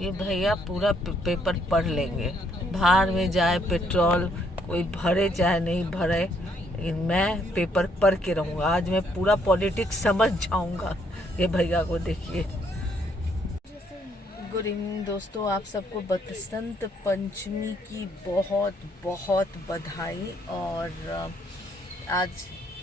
ये भैया पूरा पेपर पढ़ लेंगे, बाहर में जाए पेट्रोल कोई भरे चाहे नहीं भरे, लेकिन मैं पेपर पढ़ के रहूँगा। आज मैं पूरा पॉलिटिक्स समझ जाऊँगा। ये भैया को देखिए। गुड इवनिंग दोस्तों, आप सबको बसंत पंचमी की बहुत बहुत बधाई। और आज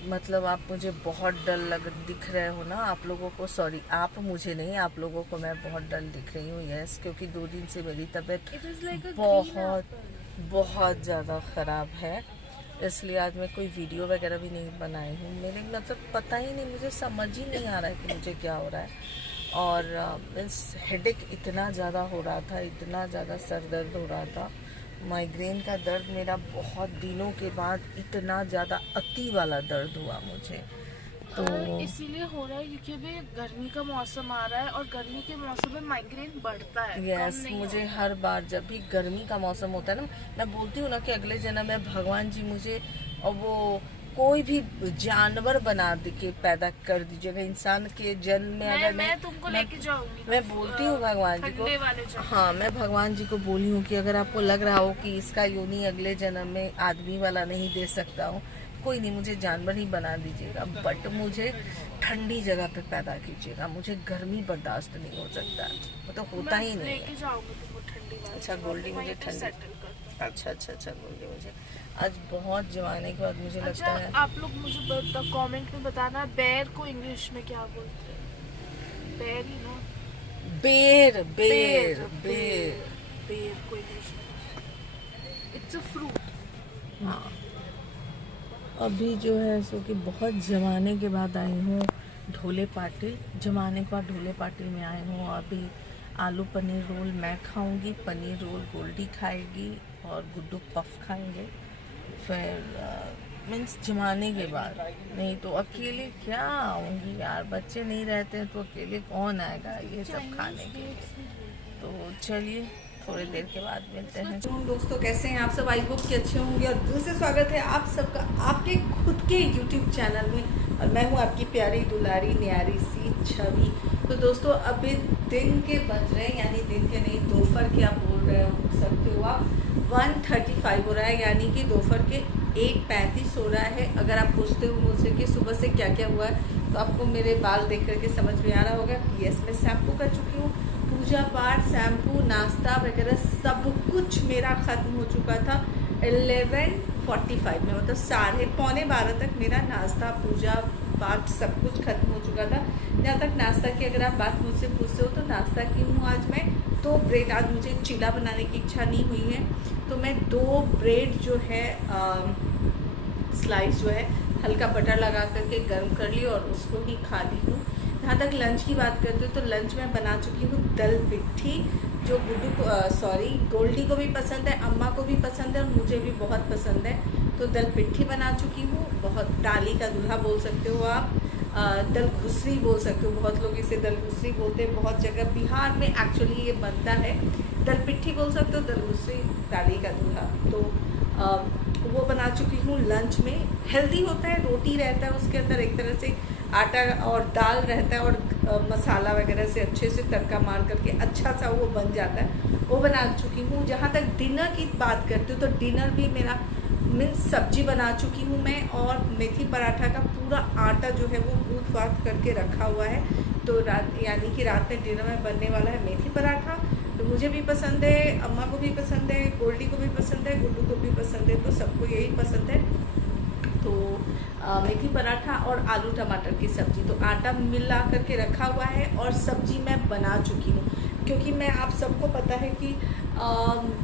मतलब आप मुझे बहुत डल दिख रहे हो ना, आप लोगों को, सॉरी आप मुझे नहीं, आप लोगों को मैं बहुत डल दिख रही हूँ। यस, क्योंकि 2 दिन से मेरी तबीयत बहुत ज़्यादा ख़राब है, इसलिए आज मैं कोई वीडियो वगैरह भी नहीं बनाई हूँ। मेरे मतलब पता ही नहीं, मुझे समझ ही नहीं आ रहा है कि मुझे क्या हो रहा है। और मीन्स हेडेक इतना ज़्यादा हो रहा था, इतना ज़्यादा सर दर्द हो रहा था, माइग्रेन का दर्द मेरा बहुत दिनों के बाद इतना ज़्यादा अति वाला दर्द हुआ मुझे। तो इसीलिए हो रहा है क्योंकि अभी गर्मी का मौसम आ रहा है और गर्मी के मौसम में माइग्रेन बढ़ता है। यस, मुझे हर बार जब भी गर्मी का मौसम होता है ना, मैं बोलती हूँ ना कि अगले जन्म में भगवान जी मुझे और वो कोई भी जानवर बना के पैदा कर दीजिएगा। इंसान के जन्म में अगर मैं तुमको लेके जाऊंगी। मैं बोलती हूँ भगवान जी को, हाँ मैं भगवान जी को बोली हूँ कि अगर आपको लग रहा हो कि इसका योनि अगले जन्म में आदमी वाला नहीं दे सकता हूँ, कोई नहीं, मुझे जानवर ही बना दीजिएगा, बट मुझे ठंडी जगह पे पैदा कीजिएगा। मुझे गर्मी बर्दाश्त नहीं हो सकता, वो तो होता ही नहीं है। अच्छा गोल्डी, मुझे ठंडी, अच्छा गोल्डी, मुझे आज बहुत जमाने के बाद मुझे लगता है। आप लोग मुझे कमेंट में बताना, बेर को इंग्लिश में क्या बोलते हैं? बेर ही ना, बेर बेर बेर बेर को इंग्लिश में इट्स अ फ्रूट। हाँ, अभी जो है सो कि बहुत ज़माने के बाद आई हूँ ढोले पार्टी, ज़माने के बाद ढोले पार्टी में आई हूँ। अभी आलू पनीर रोल मैं खाऊंगी, पनीर रोल गोल्डी खाएगी और गुड्डू पफ खाएंगे। फिर मीन्स ज़माने के बाद, नहीं तो अकेले क्या आऊँगी यार, बच्चे नहीं रहते हैं तो अकेले कौन आएगा ये सब खाने के लिए। तो चलिए थोड़ी देर के बाद मिलते हैं। दोस्तों कैसे हैं आप सब? आई होप कि अच्छे होंगे और दिल से स्वागत है आप सबका आपके खुद के यूट्यूब चैनल में। और मैं हूं आपकी प्यारी दुलारी न्यारी सी छवि। तो दोस्तों अभी दिन के बज रहे हैं, यानी दिन के नहीं, दोपहर के आप बोल रहे हो सकते हो आप, 1:35 हो रहा है, यानी कि दोपहर के 1:35 हो रहा है। अगर आप पूछते हो मुझसे कि सुबह से क्या क्या हुआ है, तो आपको मेरे बाल देख करके समझ में आ रहा होगा कि यस, मैं शैम्पू कर चुकी हूँ। पूजा पाठ, शैम्पू, नाश्ता वगैरह सब कुछ मेरा ख़त्म हो चुका था 11:45 में, मतलब 11:30 तक मेरा नाश्ता, पूजा पाठ सब कुछ खत्म हो चुका था। जहाँ तक नाश्ता की अगर आप बात मुझसे पूछते हो, तो नाश्ता की हूँ आज मैं 2 ब्रेड। आज मुझे चीला बनाने की इच्छा नहीं हुई है, तो मैं 2 ब्रेड जो है स्लाइस जो है हल्का बटर लगा करके गर्म कर ली और उसको ही खा ली हूँ। जहाँ तक लंच की बात करते हो, तो लंच में बना चुकी हूँ दल पिट्ठी, जो गुड्डू को गोल्डी को भी पसंद है, अम्मा को भी पसंद है और मुझे भी बहुत पसंद है। तो दल पिट्ठी बना चुकी हूँ, बहुत डाली का दूल्हा बोल सकते हो आप, दल घुसरी बोल सकते हो, बहुत लोग इसे दल घुसरी बोलते हैं। बहुत जगह बिहार में एक्चुअली ये बनता है, दल पिट्ठी बोल सकते हो, दल घुसरी, डाली का दूल्हा। तो वो बना चुकी हूँ। लंच में हेल्दी होता है, रोटी रहता है उसके अंदर, एक तरह से आटा और दाल रहता है और मसाला वगैरह से अच्छे से तड़का मार करके अच्छा सा वो बन जाता है, वो बना चुकी हूँ। जहाँ तक डिनर की बात करती हूँ, तो डिनर भी मेरा मीन्स सब्जी बना चुकी हूँ मैं, और मेथी पराठा का पूरा आटा जो है वो गूँथ वाथ करके रखा हुआ है। तो यानी कि रात में डिनर में बनने वाला है मेथी पराठा। तो मुझे भी पसंद है, अम्मा को भी पसंद है, गोल्डी को भी पसंद है, गुड्डू को भी पसंद है, तो सबको यही पसंद है। तो मेथी पराठा और आलू टमाटर की सब्ज़ी, तो आटा मिला करके रखा हुआ है और सब्ज़ी मैं बना चुकी हूँ। क्योंकि मैं, आप सबको पता है कि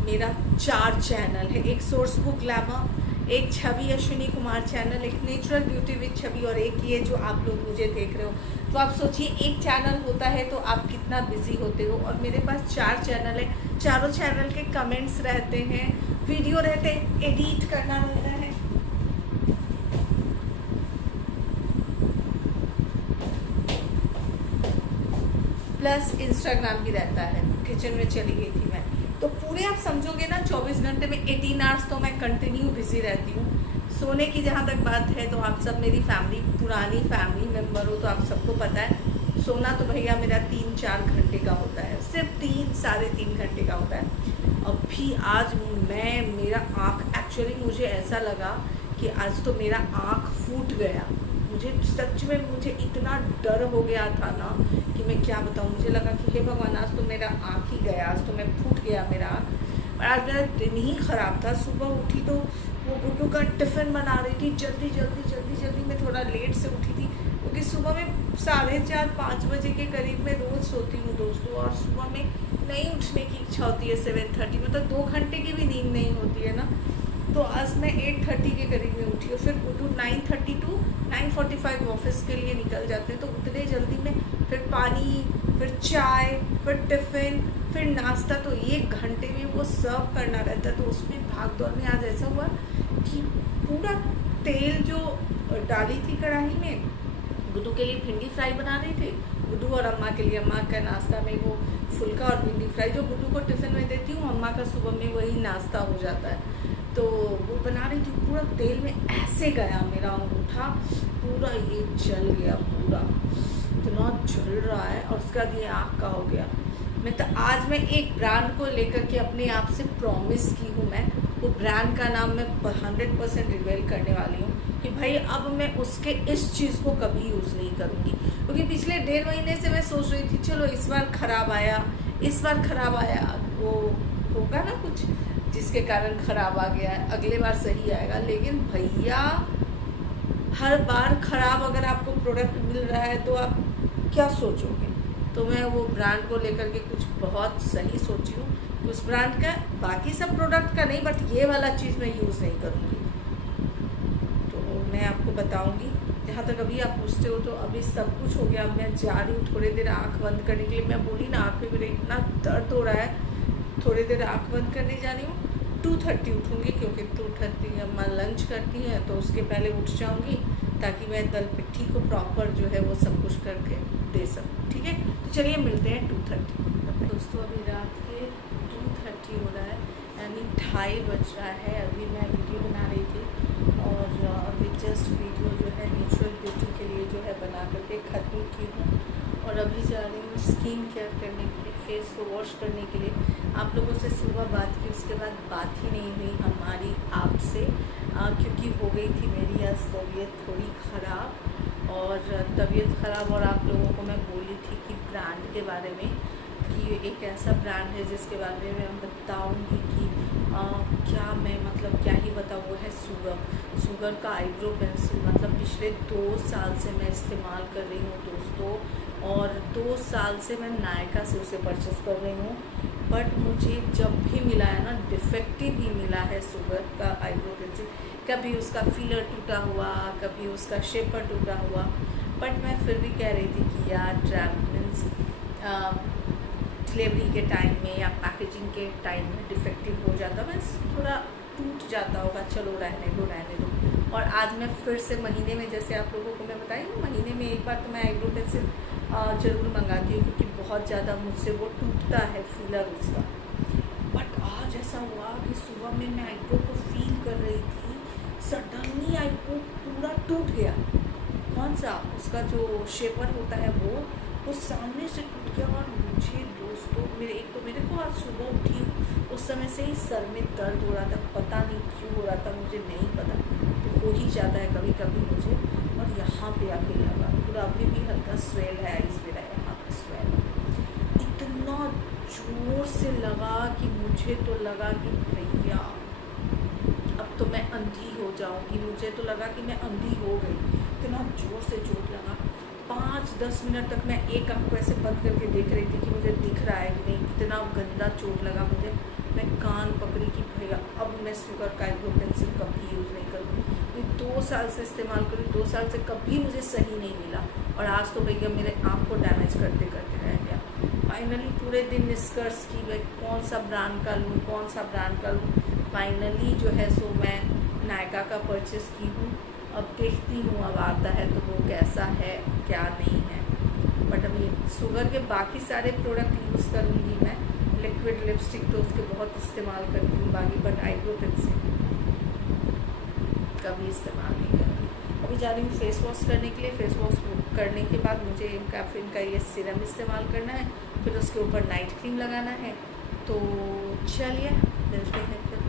मेरा 4 चैनल है, एक सोर्स बुक ग्लैमर, एक छवि अश्विनी कुमार चैनल, एक नेचुरल ब्यूटी विद छवि, और एक ये जो आप लोग मुझे देख रहे हो। तो आप सोचिए एक चैनल होता है तो आप कितना बिजी होते हो, और मेरे पास 4 चैनल है। चारों चैनल के कमेंट्स रहते हैं, वीडियो रहते हैं, एडिट करना रहता है, प्लस इंस्टाग्राम भी रहता है। किचन में चली गई थी मैं, तो पूरे आप समझोगे ना 24 घंटे में 18 आवर्स तो मैं कंटिन्यू बिजी रहती हूँ। सोने की जहाँ तक बात है, तो आप सब मेरी फैमिली, पुरानी फैमिली मेम्बर हो, तो आप सबको पता है सोना तो भैया मेरा 3-4 घंटे का होता है, सिर्फ 3 3.5 घंटे का होता है। अभी आज मेरा आँख एक्चुअली मुझे ऐसा लगा कि आज तो मेरा आँख फूट गया। मुझे सच में मुझे इतना डर हो गया था ना कि मैं क्या बताऊँ। मुझे लगा कि हे भगवान, आज तो मेरा आँख ही गया, आज तो मैं फूट गया मेरा आँख। और आज मेरा दिन ही ख़राब था। सुबह उठी तो वो गुड्डू का टिफ़िन बना रही थी, जल्दी मैं थोड़ा लेट से उठी थी क्योंकि सुबह में 4:30-5 बजे के करीब में रोज़ सोती हूँ दोस्तों, और सुबह में नहीं उठने की इच्छा होती है 7:30, मतलब 2 घंटे की भी नींद नहीं होती है ना। तो आज मैं 8:30 के करीब में उठी और फिर गुड्डू 9:30 to 9:45 ऑफिस के लिए निकल जाते हैं। तो उतने जल्दी में फिर पानी, फिर चाय, फिर टिफ़िन, फिर नाश्ता, तो 1 घंटे में वो सर्व करना रहता है। तो उसमें भाग दौड़ में आज ऐसा हुआ कि पूरा तेल जो डाली थी कढ़ाई में, गुड्डू के लिए भिंडी फ्राई बना रही थी, गुड्डू और अम्मा के लिए। अम्मा का नाश्ता में वो फुल्का और भिंडी फ्राई जो गुड्डू को टिफ़िन में देती हूँ, अम्मा का सुबह में वही नाश्ता हो जाता है। तो वो बना रही थी, पूरा तेल में ऐसे गया मेरा अंगूठा, पूरा ये जल गया, पूरा इतना जल रहा है। और उसके बाद ये आँख का हो गया। आज मैं एक ब्रांड को लेकर के अपने आप से प्रॉमिस की हूँ। मैं वो ब्रांड का नाम मैं 100% रिवील करने वाली हूँ कि भाई अब मैं उसके इस चीज़ को कभी यूज़ नहीं करूँगी। क्योंकि पिछले 1.5 महीने से मैं सोच रही थी चलो इस बार ख़राब आया, वो होगा ना कुछ जिसके कारण ख़राब आ गया है, अगले बार सही आएगा। लेकिन भैया हर बार ख़राब अगर आपको प्रोडक्ट मिल रहा है तो आप क्या सोचोगे। तो मैं वो ब्रांड को लेकर के कुछ बहुत सही सोची हूँ। उस ब्रांड का, बाकी सब प्रोडक्ट का नहीं, बट ये वाला चीज़ मैं यूज़ नहीं करूँगी। तो मैं आपको बताऊँगी। जहाँ तक अभी आप पूछते हो तो अभी सब कुछ हो गया। अब मैं जा रही हूँ थोड़ी देर आँख बंद करने के लिए। मैं बोली ना, आँख में मेरे इतना दर्द हो रहा है, थोड़ी देर आँख बंद करने जा रही हूँ। 2:30 उठूँगी क्योंकि 2:30 अम्मा लंच करती हैं, तो उसके पहले उठ जाऊँगी ताकि मैं दल पिट्ठी को प्रॉपर जो है वो सब कुछ करके दे सकूँ। ठीक है, तो चलिए मिलते हैं 2:30। दोस्तों अभी रात के 2:30 हो रहा है, यानी 2:30 बज रहा है। अभी मैं वीडियो बना रही थी और अभी जस्ट वीडियो जो है नेचुरल ब्यूटी के लिए जो है बना करके ख़त्म की हूँ। और अभी जा रही हूँ स्किन केयर करने के लिए, फेस को वॉश करने के लिए। आप लोगों से सुबह बात की, उसके बाद बात ही नहीं हुई हमारी आपसे, क्योंकि हो गई थी मेरी आज तबीयत थोड़ी ख़राब। और आप लोगों को मैं बोली थी कि ब्रांड के बारे में, कि एक ऐसा ब्रांड है जिसके बारे में मैं बताऊँगी कि क्या ही बताऊँ। वो है सुगर का आईब्रो पेंसिल। मतलब पिछले 2 साल से मैं इस्तेमाल कर रही हूँ दोस्तों, और 2 साल से मैं नायका से उसे परचेस कर रही हूँ। बट मुझे जब भी मिला है ना, डिफेक्टिव ही मिला है सुगर का आईब्रो पेंसिल। कभी उसका फिलर टूटा हुआ, कभी उसका शेपर टूटा हुआ। बट मैं फिर भी कह रही थी कि यार डिलीवरी के टाइम में या पैकेजिंग के टाइम में डिफेक्टिव हो जाता, बस थोड़ा टूट जाता होगा, चलो रहने दो। और आज मैं फिर से महीने में, जैसे आप लोगों को मैं बताई ना, महीने में एक बार तो मैं आईब्रो पेंसिल ज़रूर मंगाती हूँ, क्योंकि बहुत ज़्यादा मुझसे वो टूटता है फिलर उसका। बट आज ऐसा हुआ कि सुबह में मैं आईब्रो को फील कर रही थी, सडनली आईब्रो पूरा टूट गया। कौन सा, उसका जो शेपर होता है वो सामने से टूट गया। और मुझे दोस्तों, मेरे को आज सुबह उठी उस समय से ही सर में दर्द हो रहा था, पता नहीं क्यों हो रहा था, मुझे नहीं पता। तो हो ही जाता है कभी कभी मुझे। और यहाँ पे आके लगा पूरा, अभी भी हल्का स्वेल है आइस मेरा, यहाँ पे स्वेल इतना जोर से लगा कि मुझे तो लगा कि भैया अब तो मैं अंधी हो जाऊँगी। मुझे तो लगा कि मैं अंधी हो गई, इतना जोर से चोट लगा। 5-10 मिनट तक मैं एक आँख को ऐसे बंद करके देख रही थी कि मुझे दिख रहा है कि नहीं, इतना गंदा चोट लगा मुझे। मैं कान पकड़ी कि भैया अब मैं सुगर का आईब्रो पेंसिल कभी यूज़ नहीं करूँगी। ये 2 साल से इस्तेमाल करूँ, 2 साल से कभी मुझे सही नहीं मिला। और आज तो भैया मेरे आँख को डैमेज करते करते रह गया। फाइनली पूरे दिन निष्कर्ष की भाई कौन सा ब्रांड का लूँ। फाइनली जो है सो मैं नायका का परचेस की हूँ। अब देखती हूँ अब आता है तो वो कैसा है क्या नहीं है। बट अभी सुगर के बाकी सारे प्रोडक्ट यूज़ करूँगी मैं। लिक्विड लिपस्टिक तो उसके बहुत इस्तेमाल करती हूँ बाकी, बट आईब्रो पेंसिल कभी इस्तेमाल नहीं करूँगी। अभी जा रही हूँ फेस वॉश करने के लिए। फेस वॉश करने के बाद मुझे कैफीन का ये सीरम इस्तेमाल करना है, फिर उसके ऊपर नाइट क्रीम लगाना है। तो चलिए मिलते हैं फिर।